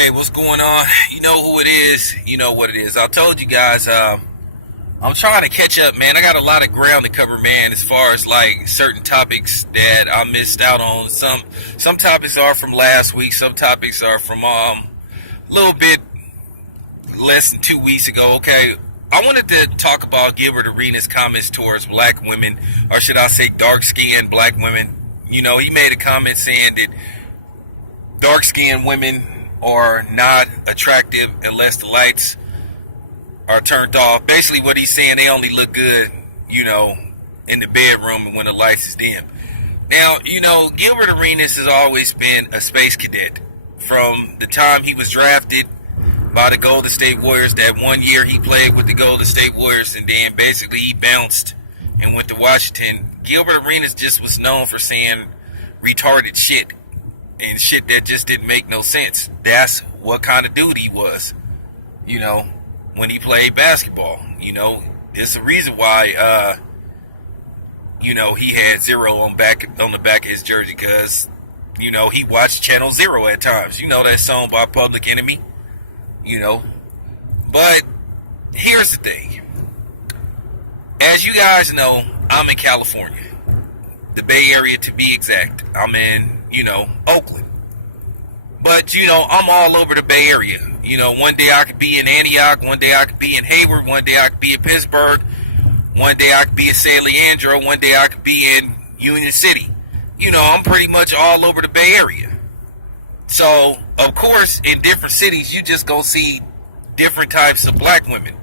Hey, what's going on? You know who it is. You know what it is. I told you guys, I'm trying to catch up, man. I got a lot of ground to cover, man, as far as like certain topics that I missed out on. Some topics are from last week. Some topics are from a little bit less than 2 weeks ago. Okay, I wanted to talk about Gilbert Arenas' comments towards black women, or should I say dark-skinned black women. You know, he made a comment saying that dark-skinned women are not attractive unless the lights are turned off. Basically what he's saying, they only look good, you know, in the bedroom and when the lights is dim. Now, you know, Gilbert Arenas has always been a space cadet. From the time he was drafted by the Golden State Warriors, that 1 year he played with the Golden State Warriors, and then basically he bounced and went to Washington. Gilbert Arenas just was known for saying retarded shit and shit that just didn't make no sense. That's what kind of dude he was, you know, when he played basketball. You know, there's a reason why, you know, he had zero on the back of his jersey, because, you know, he watched Channel Zero at times. You know that song by Public Enemy, you know. But here's the thing. As you guys know, I'm in California, the Bay Area to be exact. I'm in, you know, Oakland. But, you know, I'm all over the Bay Area. You know, one day I could be in Antioch, one day I could be in Hayward, one day I could be in Pittsburgh, one day I could be in San Leandro, one day I could be in Union City. You know, I'm pretty much all over the Bay Area. So, of course, in different cities, you just gonna see different types of black women.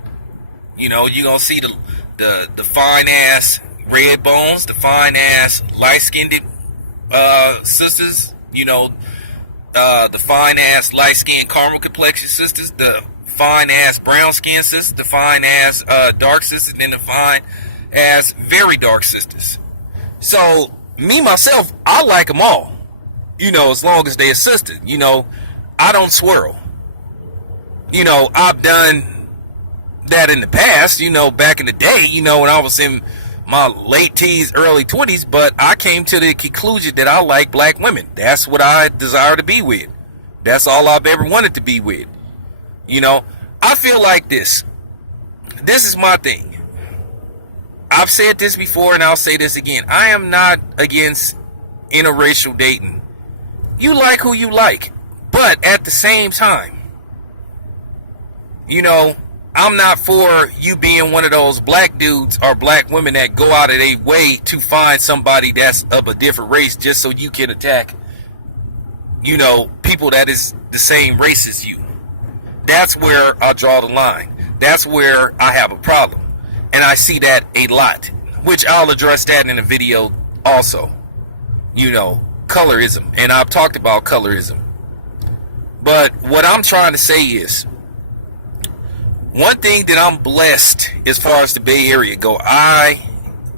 You know, you're gonna see the fine-ass red bones, the fine-ass light-skinned sisters, you know, the fine-ass light-skinned caramel complexion sisters, the fine-ass brown-skinned sisters, the fine-ass dark sisters, and then the fine-ass very dark sisters. So, me, myself, I like them all, you know, as long as they're sisters. You know, I don't swirl. You know, I've done that in the past, you know, back in the day, you know, when I was in my late teens, early 20s, but I came to the conclusion that I like black women. That's what I desire to be with. That's all I've ever wanted to be with. You know, I feel like this. This is my thing. I've said this before and I'll say this again. I am not against interracial dating. You like who you like. But at the same time, you know, I'm not for you being one of those black dudes or black women that go out of their way to find somebody that's of a different race just so you can attack, you know, people that is the same race as you. That's where I draw the line. That's where I have a problem. And I see that a lot, which I'll address that in a video also. You know, colorism. And I've talked about colorism. But what I'm trying to say is, one thing that I'm blessed as far as the Bay Area go, I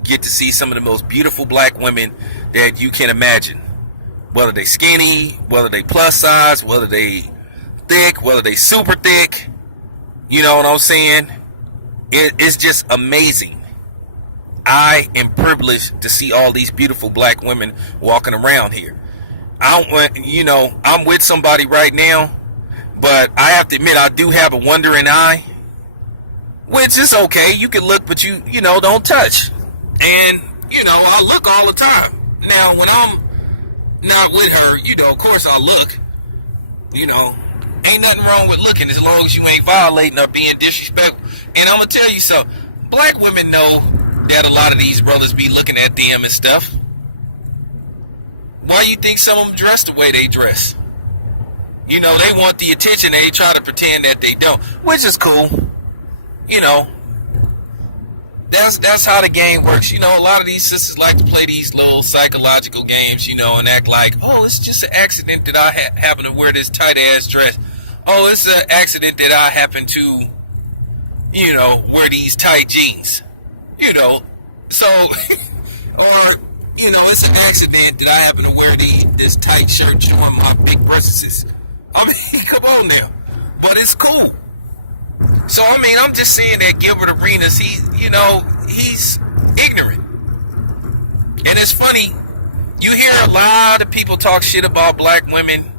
get to see some of the most beautiful black women that you can imagine. Whether they skinny, whether they plus size, whether they thick, whether they super thick. You know what I'm saying? It's just amazing. I am privileged to see all these beautiful black women walking around here. You know, I'm with somebody right now, but I have to admit I do have a wandering eye. Which is okay. You can look, but you know, don't touch. And, you know, I look all the time. Now, when I'm not with her, you know, of course I look. You know, ain't nothing wrong with looking as long as you ain't violating or being disrespectful. And I'm going to tell you something. Black women know that a lot of these brothers be looking at them and stuff. Why you think some of them dress the way they dress? You know, they want the attention. They try to pretend that they don't, which is cool. You know, that's how the game works. You know, a lot of these sisters like to play these little psychological games, you know, and act like, oh, it's just an accident that I happen to wear this tight-ass dress. Oh, it's an accident that I happen to, you know, wear these tight jeans. You know, so, or, you know, it's an accident that I happen to wear this tight shirt showing my big breasts. I mean, come on now. But it's cool. So, I mean, I'm just saying that Gilbert Arenas, he's ignorant. And it's funny, you hear a lot of people talk shit about black women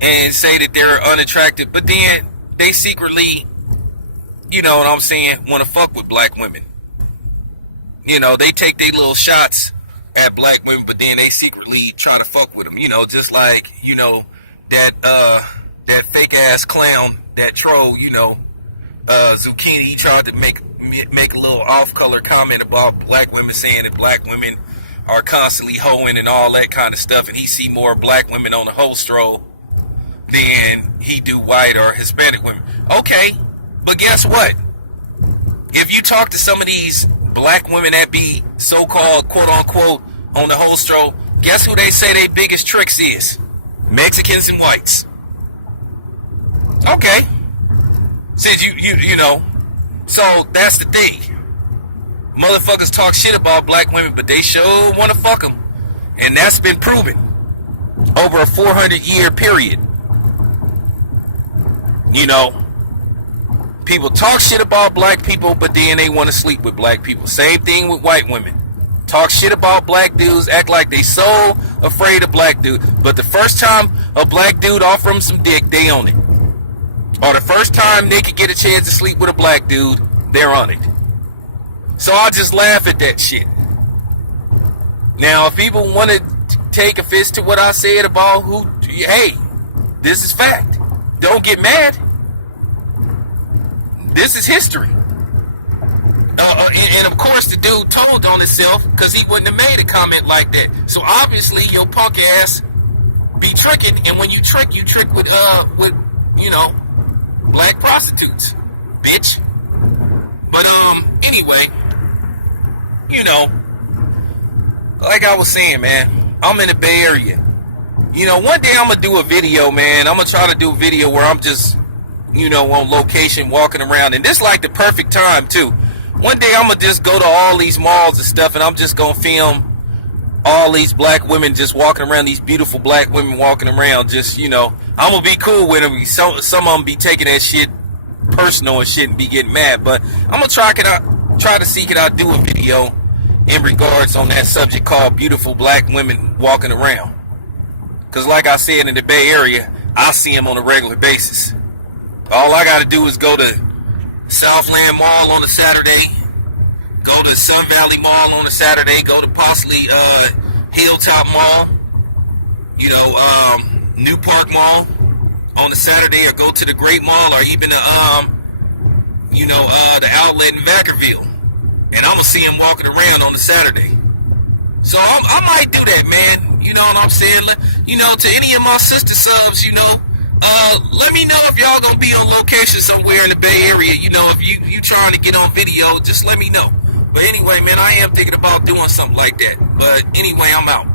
and say that they're unattractive, but then they secretly, you know what I'm saying, want to fuck with black women. You know, they take their little shots at black women, but then they secretly try to fuck with them. You know, just like, you know, that fake ass clown, that troll, you know, Zucchini, he tried to make a little off-color comment about black women, saying that black women are constantly hoeing and all that kind of stuff, and he see more black women on the hoe stroll than he do white or Hispanic women. Okay, but guess what? If you talk to some of these black women that be so-called quote-unquote on the hoe stroll, guess who they say their biggest tricks is? Mexicans and whites. Okay. Said you know. So that's the thing. Motherfuckers talk shit about black women, but they sure want to fuck them. And that's been proven over a 400-year period. You know, people talk shit about black people, but then they want to sleep with black people. Same thing with white women. Talk shit about black dudes, act like they so afraid of black dudes. But the first time a black dude offer them some dick, they own it. Or the first time they could get a chance to sleep with a black dude, they're on it. So I just laugh at that shit. Now, if people want to take offense to what I said about who, hey, this is fact. Don't get mad. This is history. And of course, the dude told on himself because he wouldn't have made a comment like that. So obviously, your punk ass be tricking, and when you trick with you know, black prostitutes, bitch. But anyway, you know, like I was saying, man, I'm in the Bay Area. You know, one day I'm gonna do a video, man. I'm gonna try to do a video where I'm just, you know, on location, walking around, and this like the perfect time too. One day I'm gonna just go to all these malls and stuff, and I'm just gonna film all these black women just walking around, these beautiful black women walking around. Just, you know, I'm gonna be cool with them. Some of them be taking that shit personal and shit and be getting mad, but I'm gonna try to see can I do a video in regards on that subject called beautiful black women walking around. Because like I said, in the Bay Area, I see them on a regular basis. All I gotta do is go to Southland Mall on a Saturday, go to Sun Valley Mall on a Saturday, go to possibly Hilltop Mall, you know, New Park Mall on a Saturday, or go to the Great Mall, or even the you know, the outlet in Vacaville, and I'm gonna see him walking around on a Saturday. So I might do that, man. You know what I'm saying? You know, to any of my sister subs, you know, let me know if y'all gonna be on location somewhere in the Bay Area. You know, if you trying to get on video, just let me know. But anyway, man, I am thinking about doing something like that. But anyway, I'm out.